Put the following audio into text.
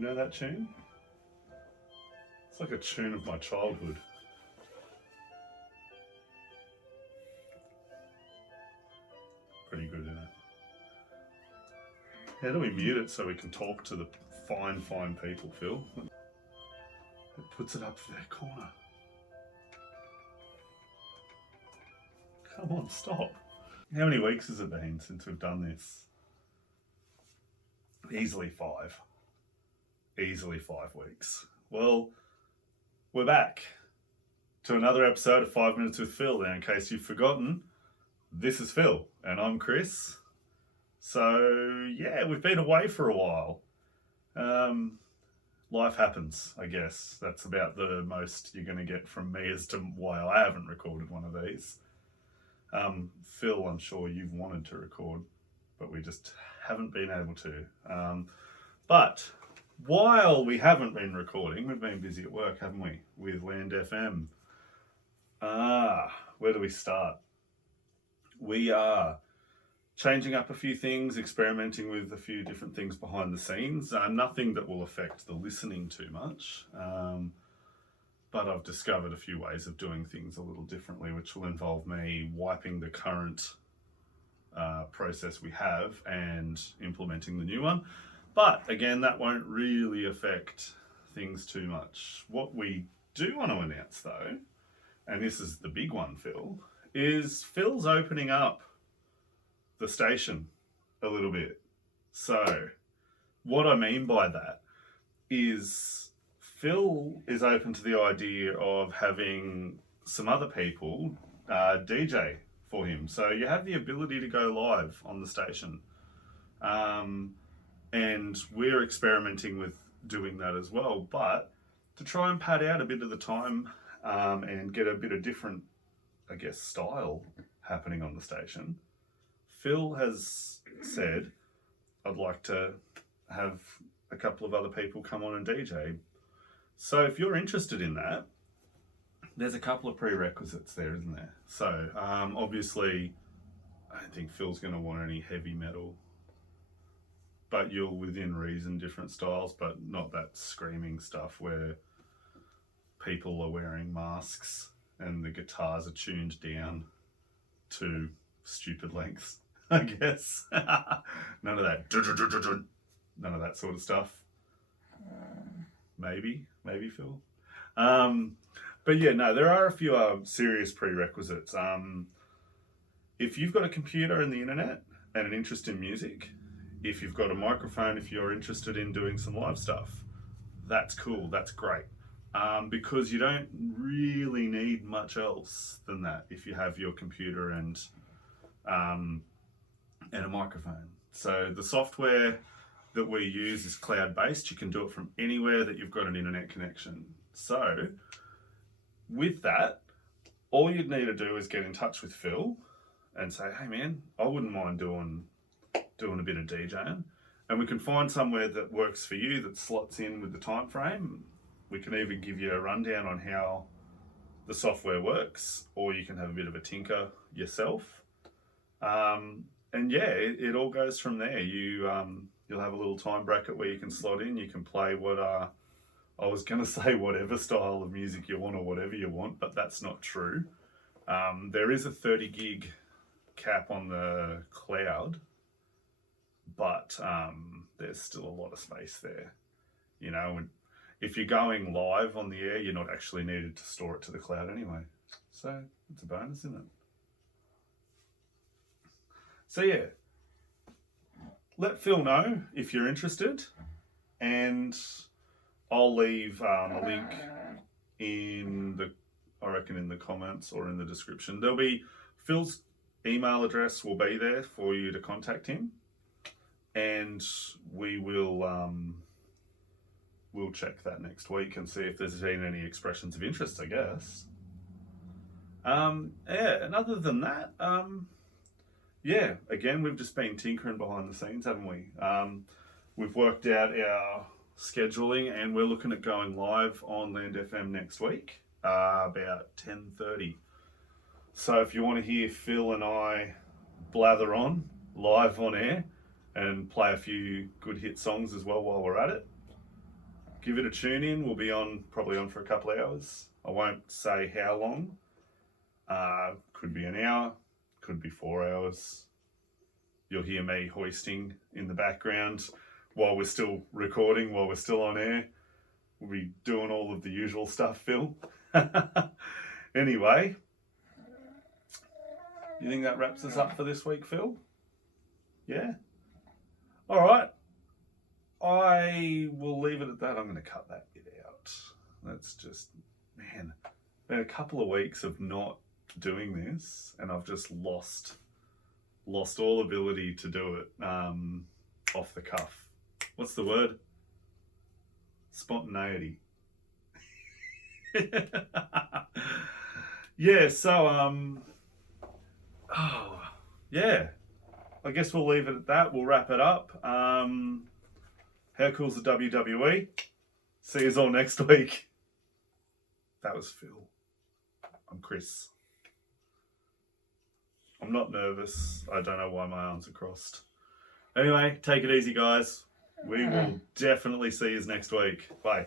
You know that tune? It's like a tune of my childhood. Pretty good, isn't it? How do we mute it so we can talk to the fine people, Phil? It puts it up to their corner. Come on, stop. How many weeks has it been since we've done this? Easily 5. Easily 5 weeks. Well, we're back to another episode of 5 Minutes with Phil. Now, in case you've forgotten, this is Phil and I'm Chris. So, yeah, we've been away for a while. Life happens, I guess. That's about the most you're going to get from me as to why I haven't recorded one of these. Phil, I'm sure you've wanted to record, but we just haven't been able to. But while we haven't been recording, we've been busy at work, haven't we? With Land FM. Where do we start? We are changing up a few things, experimenting with a few different things behind the scenes. Nothing that will affect the listening too much. But I've discovered a few ways of doing things a little differently, which will involve me wiping the current process we have and implementing the new one. But again, that won't really affect things too much. What we do want to announce though, and this is the big one, Phil, is Phil's opening up the station a little bit. So what I mean by that is Phil is open to the idea of having some other people DJ for him. So you have the ability to go live on the station. And we're experimenting with doing that as well. But to try and pad out a bit of the time and get a bit of different, I guess, style happening on the station, Phil has said, I'd like to have a couple of other people come on and DJ. So if you're interested in that, there's a couple of prerequisites there, isn't there? So obviously, I don't think Phil's going to want any heavy metal, but you're within reason, different styles, but not that screaming stuff where people are wearing masks and the guitars are tuned down to stupid lengths, I guess. None of that. None of that sort of stuff. Maybe Phil. But yeah, no, there are a few serious prerequisites. If you've got a computer and the internet and an interest in music, if you've got a microphone, if you're interested in doing some live stuff, that's cool, that's great. Because you don't really need much else than that if you have your computer and a microphone. So the software that we use is cloud-based. You can do it from anywhere that you've got an internet connection. So with that, all you'd need to do is get in touch with Phil and say, hey man, I wouldn't mind doing a bit of DJing, and we can find somewhere that works for you, that slots in with the time frame. We can even give you a rundown on how the software works, or you can have a bit of a tinker yourself. And yeah, it all goes from there. You'll have a little time bracket where you can slot in. You can play I was going to say whatever style of music you want or whatever you want, but that's not true. There is a 30 gig cap on the cloud, but there's still a lot of space there. You know, and if you're going live on the air, you're not actually needed to store it to the cloud anyway. So it's a bonus, isn't it? So yeah, let Phil know if you're interested, and I'll leave a link in the comments or in the description. There'll be Phil's email address will be there for you to contact him, and we'll check that next week and see if there's been any expressions of interest, I guess. Yeah, and other than that, yeah, again, we've just been tinkering behind the scenes, haven't we? We've worked out our scheduling, and we're looking at going live on Land FM next week, about 10:30. So if you want to hear Phil and I blather on live on air and play a few good hit songs as well while we're at it, give it a tune in. We'll be probably on for a couple of hours. I won't say how long. Could be an hour, could be 4 hours. You'll hear me hoisting in the background while we're still recording, while we're still on air. We'll be doing all of the usual stuff, Phil. Anyway, you think that wraps us up for this week, Phil? Yeah? All right. I will leave it at that. I'm going to cut that bit out. That's just, man, been a couple of weeks of not doing this, and I've just lost all ability to do it off the cuff. What's the word? Spontaneity. Yeah, so yeah, I guess we'll leave it at that. We'll wrap it up. How cool's the WWE? See you all next week. That was Phil. I'm Chris. I'm not nervous. I don't know why my arms are crossed. Anyway, take it easy, guys. We will definitely see you next week. Bye.